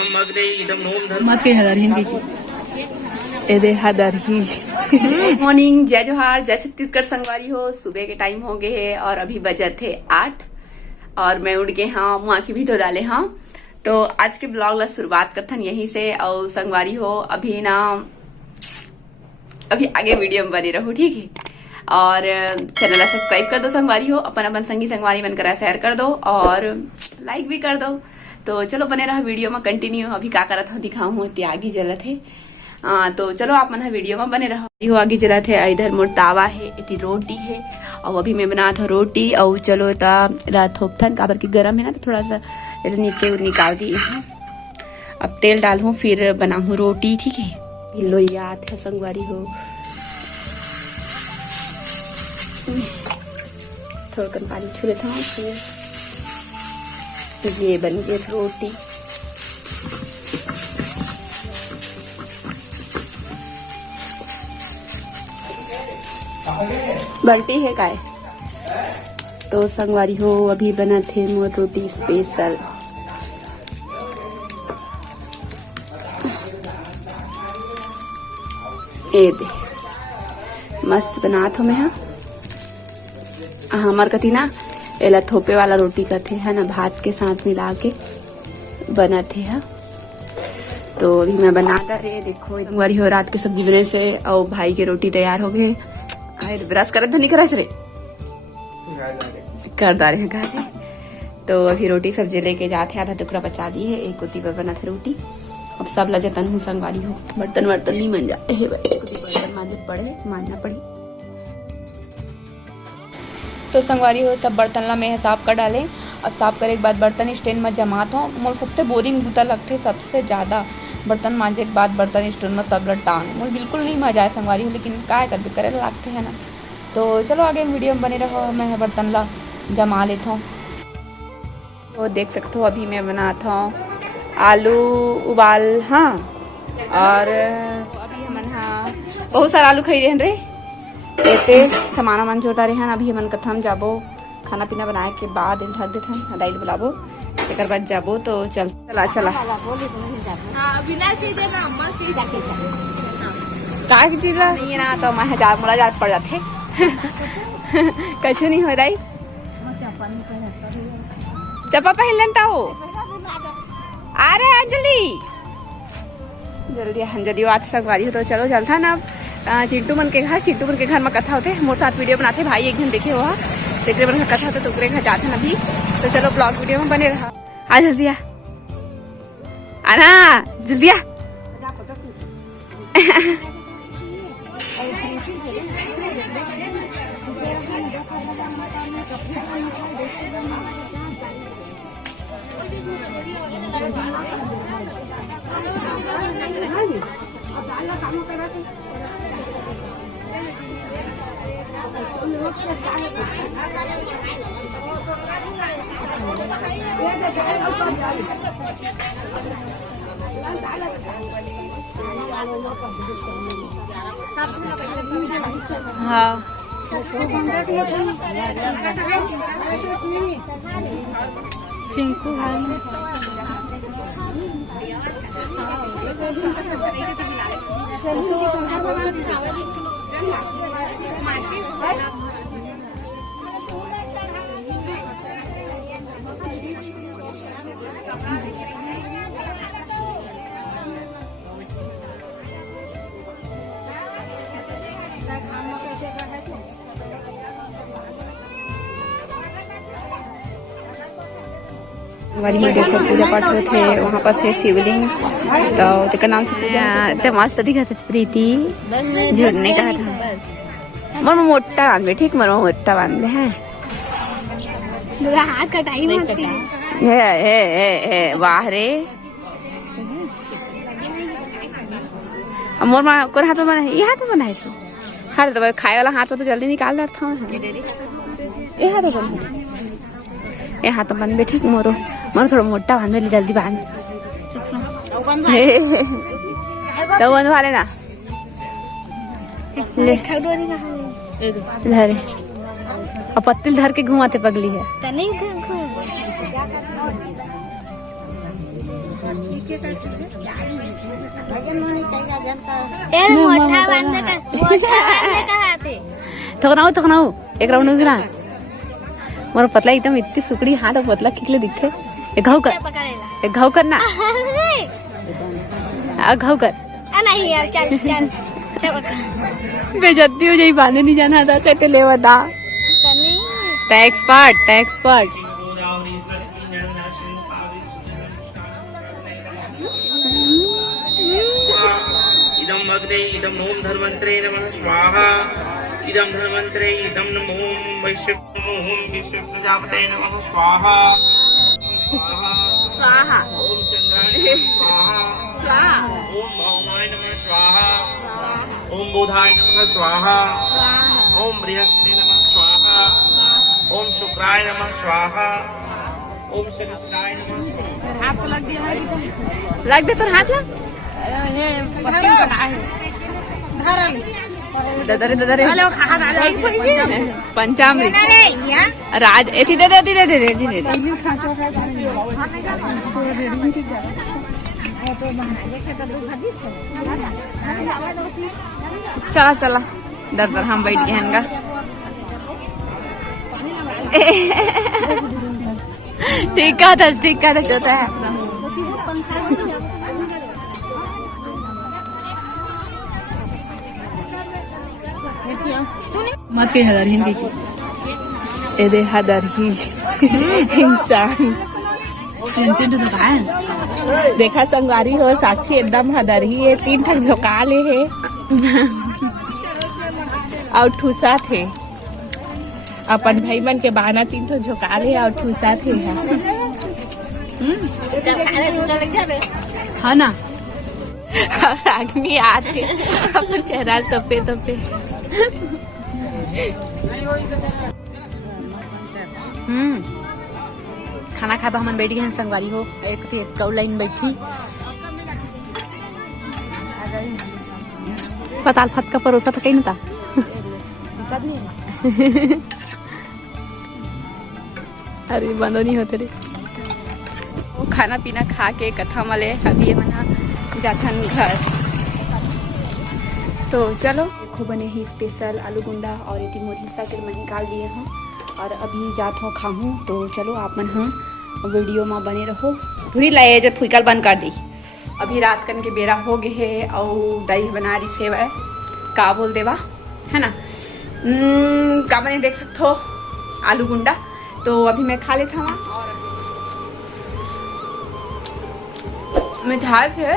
मत के हदर हिंदी की एदे हदर ही। मॉर्निंग, जय जोहार, जय छत्तीसगढ़ संगवारी हो। सुबह के टाइम हो गए है और अभी बजे थे 8 और मैं उड़ के हाँ मुँह की भी धो डाले हाँ। तो आज के ब्लॉग ला शुरुआत करथन यहीं से। और संगवारी हो अभी आगे वीडियो में बने रहो, ठीक है। और चैनल सब्सक्राइब कर दो संगवारी हो, अपन संगी संगवारी बनकर शेयर कर दो और लाइक भी कर दो। तो चलो बने रहा वीडियो में कंटिन्यू। अभी क्या करत हूँ दिखाऊँ हूँ, त्यागी जलत है। तो चलो आप मन वीडियो में बने रहो। आगे जलत है, इधर मोर तावा है, इतनी रोटी है और अभी मैं बना था रोटी। और चलो थोपथन काबर की गर्म है ना, तो थोड़ा सा नीचे निकाल दिए हैं। अब तेल डालूं फिर बनाऊं रोटी, ठीक है। लोहियात है संगवारी हो, थोड़ा पानी छू लेता हूँ। फिर ये बन गई रोटी। बल्टी है काय तो संगवारी हो अभी बना थे मोर रोटी स्पेशल। ए दे मस्त बना थो मैं हाँ। हमार कथी ना एला थोपे वाला रोटी कथे है ना, भात के साथ मिला के बना थे हाँ। तो अभी मैं बना रहे देखो। संगवारी हो रात के सब्जी बने से और भाई के रोटी तैयार हो गए। ब्रश करे तो नहीं करस रे कर दा रहे हैं। तो अभी रोटी सब्जी लेके जाते, आधा टुकड़ा बचा दी है। एक कुत्ती पर बना था रोटी। अब सब लजतन हूँ संगवारी हो, बर्तन नहीं मन जाते है, बर्तन मांजना पड़े। तो संगवारी हो सब बर्तन ला मैं साफ कर डाले। अब साफ करे के बाद बर्तन स्टैंड में जमात हूँ। मोल सबसे बोरिंग बूता लगते सबसे ज्यादा बर्तन मांजे के बाद बर्तन स्टैंड में सब टांग। मोल बिल्कुल नहीं मजा आए संगवारी हो, लेकिन क्या कर करे लगते है ना। तो चलो आगे वीडियो में बने रहो। मैं बर्तन ला जमा लेता हूँ। तो देख सकते हो अभी मैं बनाता हूँ आलू उबाल हाँ। और अभी हम हाँ बहुत सारा आलू खरीदे हैं रे, एते सामान जोड़ता रहे हैं। अभी हमन कथम जाबो खाना पीना बनाए के बाद ढक देते हैं, दाइल बुलाबो एक बाद जाबो। तो चला का जिला नहीं है ना, तो मैं मुलाकात पड़ जाते कछु नहीं हो रही। चप्पा पहन लेता हो। अरे अंजलि जल्दी आज संगवारी हो। तो चलो चलता ना चिंटू मन के घर में कथा होते मोर साथ वीडियो बनाते। भाई एक दिन देखे हुआ देखने मन कथा होते तो घर जाते अभी। तो चलो ब्लॉग वीडियो में बने रहा। आ जल्दी आना जल्दी आ। हाँ चिंकू भाई वारी में देखो पूजा पाठ हुए थे वहाँ पर से शिवलिंग। तो नाम से मस्त दिखा था प्रीति झुरने का था। मोर मोटा बांध ठीक मोर मोटा बांध है हाथ कटाई वाह रे। मोर कोर हाथ में ये हाथ में बनाए थे। हाँ तो खाए वाला हाथ में तो जल्दी निकाल रहा था। ये हाथ बन ये हाथ बन बे ठीक। मोरो थोड़ा मोटा बांध ले जल्दी बांध। तो बंद वाले ना ले अब पत्तिल धर के घुमाते पगली है। मोठा बांधे कहा थे थकनाऊ एक राउंड गिरा मोर पतला एकदम इतनी सुकड़ी हाथ और पतला खिचले दिखे एक घाव करना घाव कर नहीं यार चल चल बेइज्जती हो जाई बांधे नहीं जाना था कहते ले बता टैक्स पार्ट इदम अग्ने इदम ओम धर्मंत्रे नमः स्वाहा इदम धर्मंत्रे इदम नमो वैश्वोम विश्व प्रजापते नमः स्वाहा स्वाहा ओम चंद्राय नमः स्वाहा स्वाहा ओम भौमाय नमः स्वाहा ओम बुधाय नमः स्वाहा ओम बृहस्पति नमः स्वाहा ओम शुक्राय नमः स्वाहा ओम शनिश्चराय नमः स्वाहा। आपको लग दे तो हाथ लग ददरे पंचामृत राज एथी दे चला दर हम बैठ गए हैं ठीक है चलता है मत के हदर हिंदी की एदे हदर ही इंसान देखा संगवारी हो साक्षी एकदम हदर ही है 3 ठक झोंका ले है और ठूसा थे अपन भाई मन के बहाना 3 ठक झोंका ले और ठूसा थे हाँ ना आदमी आते अपन चेहरा तपे खाना खा हम बैठ गए हैं संगवारी हो एक कौ लाइन बैठी पताल फत का परोसा था कहीं ना था अरे बंदो नहीं होते रे खाना पीना खा के कथा मले अभी मना जाथन घर तो चलो देखो बने ही स्पेशल आलू गुंडा और इतनी मोर हिस्सा के मैं निकाल दिए हूँ और अभी जात हो खाऊँ तो चलो आप मन हाँ वीडियो में बने रहो धुरी लाए जब फुकल बंद कर दी अभी रात कन के बेरा हो गए है और दही बना रही सेवा है का बोल देवा है ना का बने देख सकते हो आलू गुंडा तो अभी मैं खा लेता हूँ और मिठास है